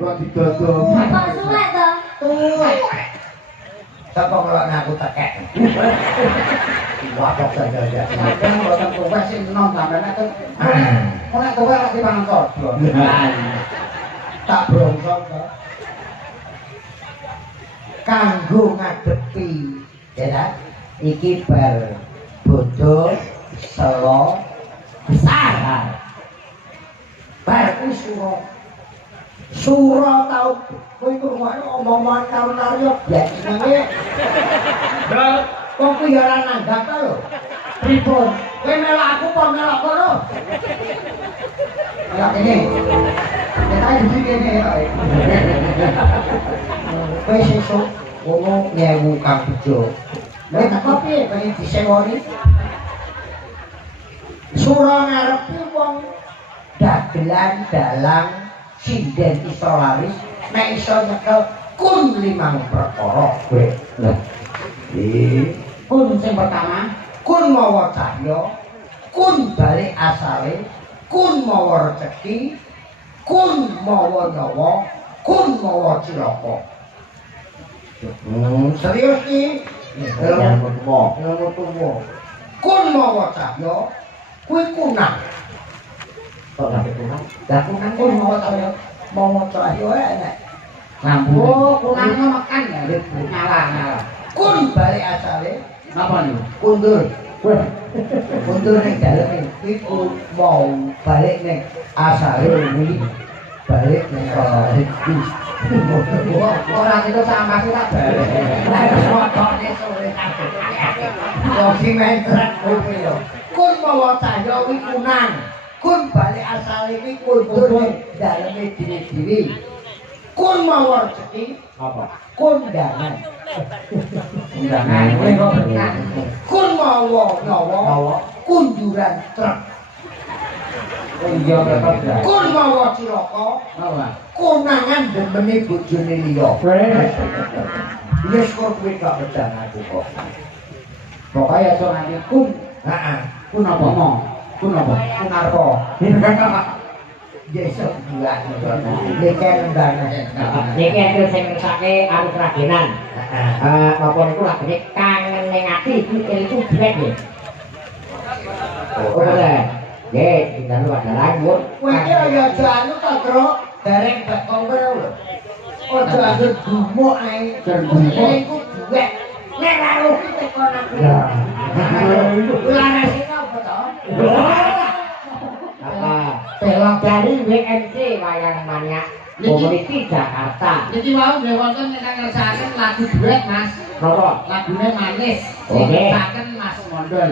kok didodong. Kok suwek to? Tuwek. Sapa ngelokne aku tekek. Waduh saja. Sampeyan mboten tuwek sing enom sampeyan nek nek tuwek lak dipangan kodho. Tak brongsong to. Kanggo ngadepi ya iki bar bodho selo besar bar kuwi sura tau kowe ngrungokne omongan karo Naryo biasane kok kuwi ora nanggap to lho pripun kowe melok aku apa melok kono Ya kene. Kita di kene ya. kowe sesuk ngono nyewu Kang Bejo lha kok piye pengen disewoni sura ngarepe wong dagelan dalang sinden iso laris nek iso nyekel kun 5 perkara kowe lha Kun sing pertama, kun mawa cahya kun balik asale kun mawa rezeki kun mawa nyawa kun mawa cilaka serius iki ilmu tuwa kun mawa cahya kuwi kunang kok sampe kunang lah kunang kun mawa cahya enek lampu. Oh, kunangnya makan ya, nyala. kun balik asale Napa niku? kundur kundur ning dalem iku mau balik ning asale kuwi balik ning asale Ora itu sama sih tak balik. Motone sore kabeh. Kok simentret kuwi lho. Kun mawa cahya kuwi kunang. Kun balik asale kuwi kundur ning daleme dhewe-dhewe. Kun mawa rezeki Apa? kondangan. Undangan kowe kok berkah. Kun mawa nyawa kunduran truk. Oh iya tetep ya. Kun mawa cilaka Apa? konangan demene bojone liya. Wis kok kuwi gak pedang aku kok. Pokoke aja nganti kun. Heeh. Kun apa? Kun apa? Kun arpa. Besok bulan leken banget. Niki itu sing ngersake arus ragenan. Napa niku lagene kangen ning ati itu blek nggih. Oh, bener. Nggih, tinggal wadah lanjut. Kowe iki ya aja anu to, Tru. Dereng bak kowe lho. Aja anggere gumuk ae. Iku duwek. Nek ra rugi tekon aku. Laras iki apa to? Belok dari WNC Wayang Mania Community Jakarta. Jadi mau nggih wonten ingkang ngersakaken lagu duet Mas. Napa? Lagune manis. Oke. Ngersakaken Mas Mondol.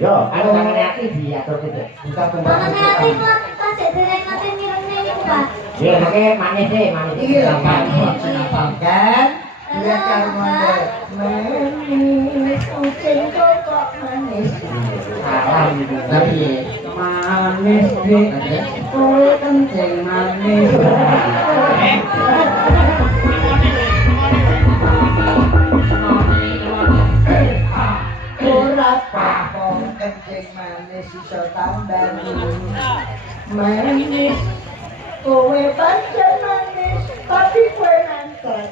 Yo, anu kangen ati diatur gitu. Bisa Makane ati kok tasik dereng ate mirene iku, Pak. Ya, make manis deh, manis. Iki lho kan. Kan duwek karo mondel. Manis kucing kok manis. Salah gitu. Tapi Manis dik. Kowe kencing manis. Ora apa-apa kencing manis iso tambah manis. Kowe pancen manis tapi kowe nantret.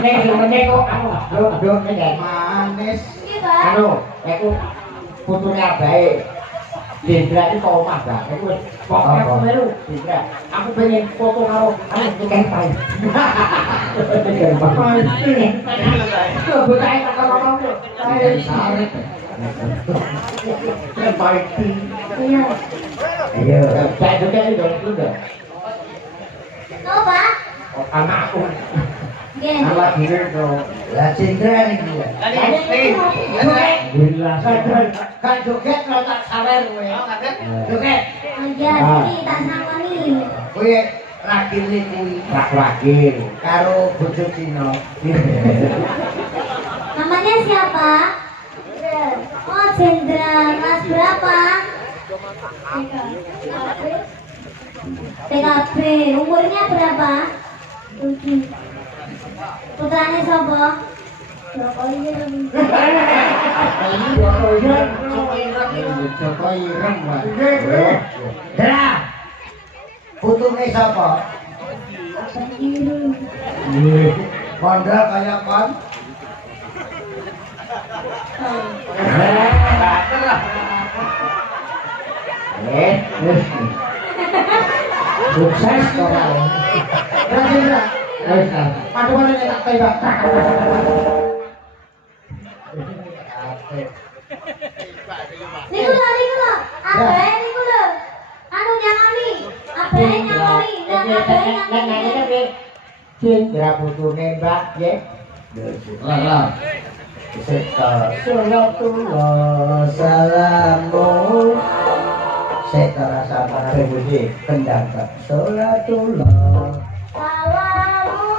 Nek gimana kok anu, do nek Manis. Iki, Pak. anu, aku putune abae. Dendra iki kok omah, Bang. Aku wis pokoke aku melu, Dendra. Aku pengen foto karo anu ikan pai. Ikan pai. Kok botahe tak ngomong kok. Ikan pai. Iya. Ayo, saya juga itu udah. No, Pak. Anakku. Nggih. Anak dhewe to. Lah Cindra iki. Kan joget lo tak sawer kowe. Joget. Iya, iki tak sakoni. Kowe ragile kuwi Rak-rakil. karo bojo Cina. Namanya siapa? Oh, Jendra. Kelas berapa? TKB. Umurnya berapa? 7. Putranya siapa? Joko Ireng. Joko Ireng, Pak. Dra. Putune sapa? Mondal kaya kon. Sukses ora. Kira-kira. Aduh mana yang tak tembak. Niku lho. Abae niku lho. Anu nyangoni. Abae nyangoni. Lah abae nyangoni. Cindra putune Mbak nggih. Lah. Salatullah salamu Setara sama rebuji kendang salatullah Salamu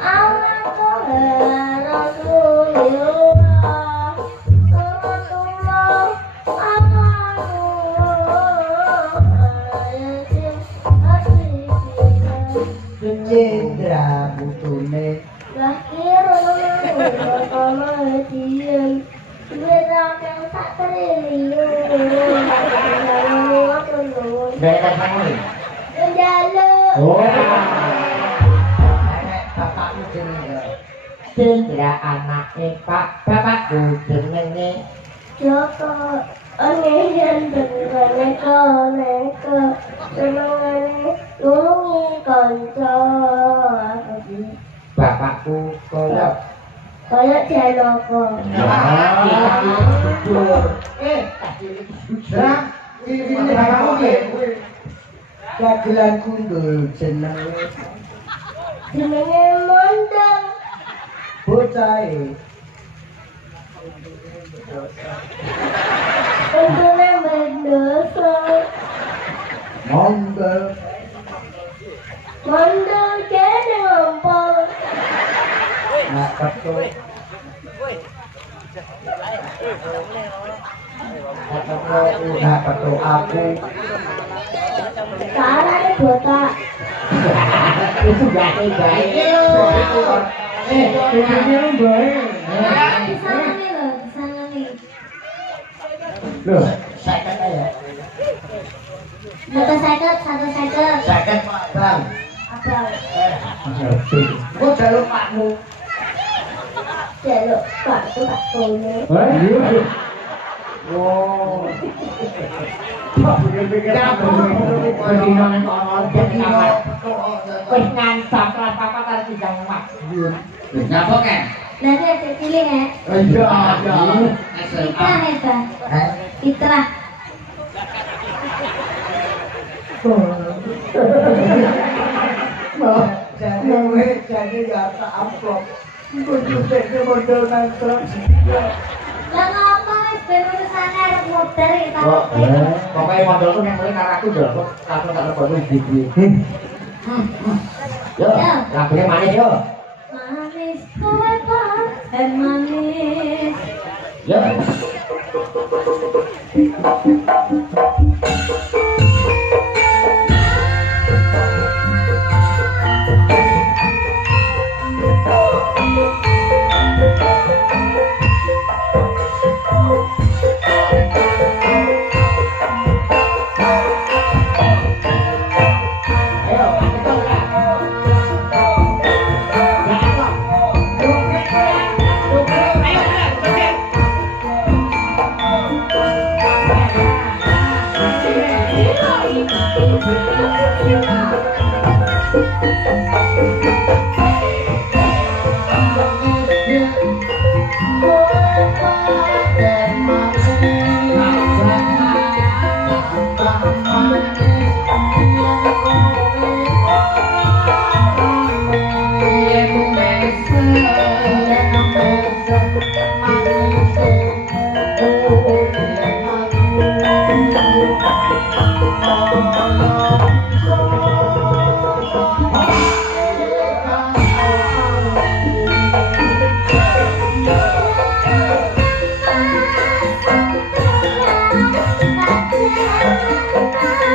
ala Rasulillah. Salatullah ala Cindra putune Lahir sama hadiah Beda yang tak triliun Beres ngono. Menjaluk Oh. Nenek bapakmu jenenge Cindra anake Pak bapakku jenenge Joko Ongen dengan koneko senengane nulungi kanca bapakku kaya kaya Janaka. Ini bapakmu nggih. Dagelan kundul jenenge Jenenge Mondang bocahe Untune mendoso monggo Mondang kene ngompol nak petu nak petu aku Karane botak itu gake bae. Ini bae. disangani lho disangani Loh, sakit ya satu seket sakit Pak Bang abang kok jaluk pakmu jaluk pak itu tak punya wow. Wis ngancam kelas papat karo tigang emas. nyapa kan nanti ada cilik ya iya Fitrah hebat Fitrah jadi gak tak amplop kunjungnya model nantro lah ngapa wis ben urusane arep muter ya Kok, tak pokoknya modalku yang mulai karena aku dong, kok kamu tak lepas di sini. Yo, lagunya manis yo. manis kowe pas manis Yo. Ayo, kita Thank you.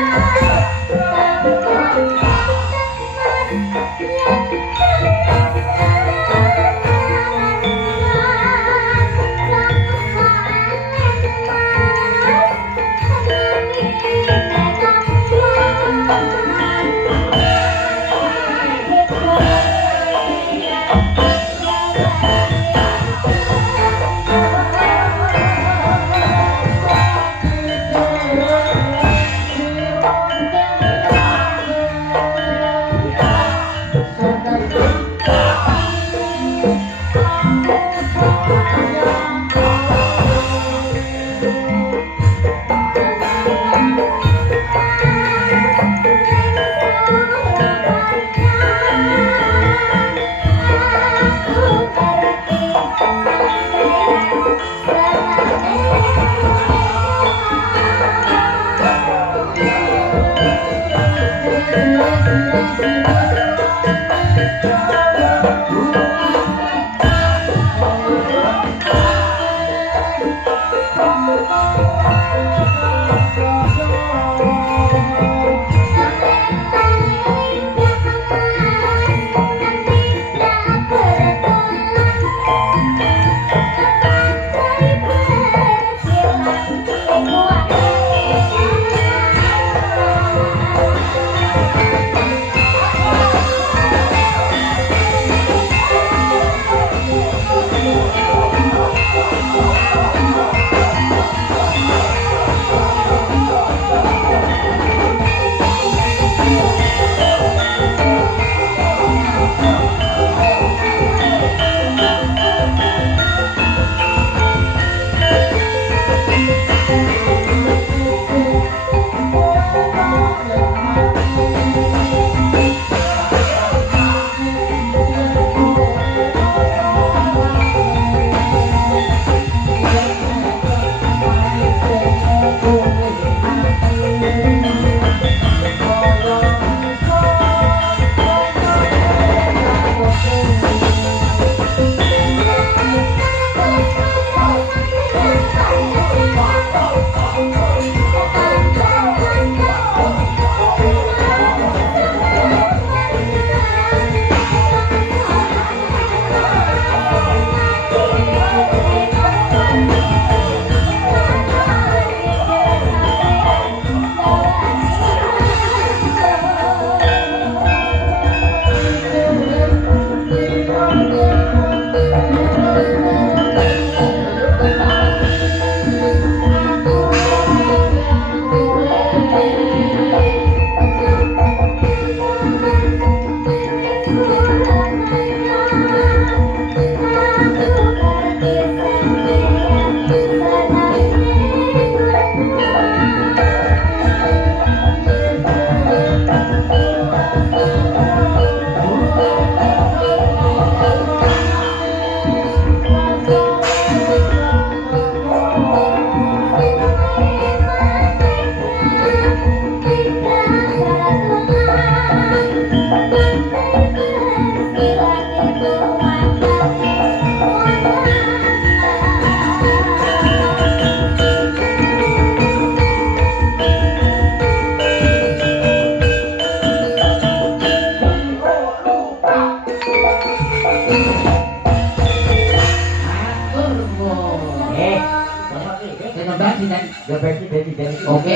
Oke,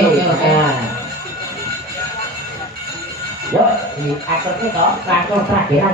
Yo, di aturnya toh, kantor terakhir,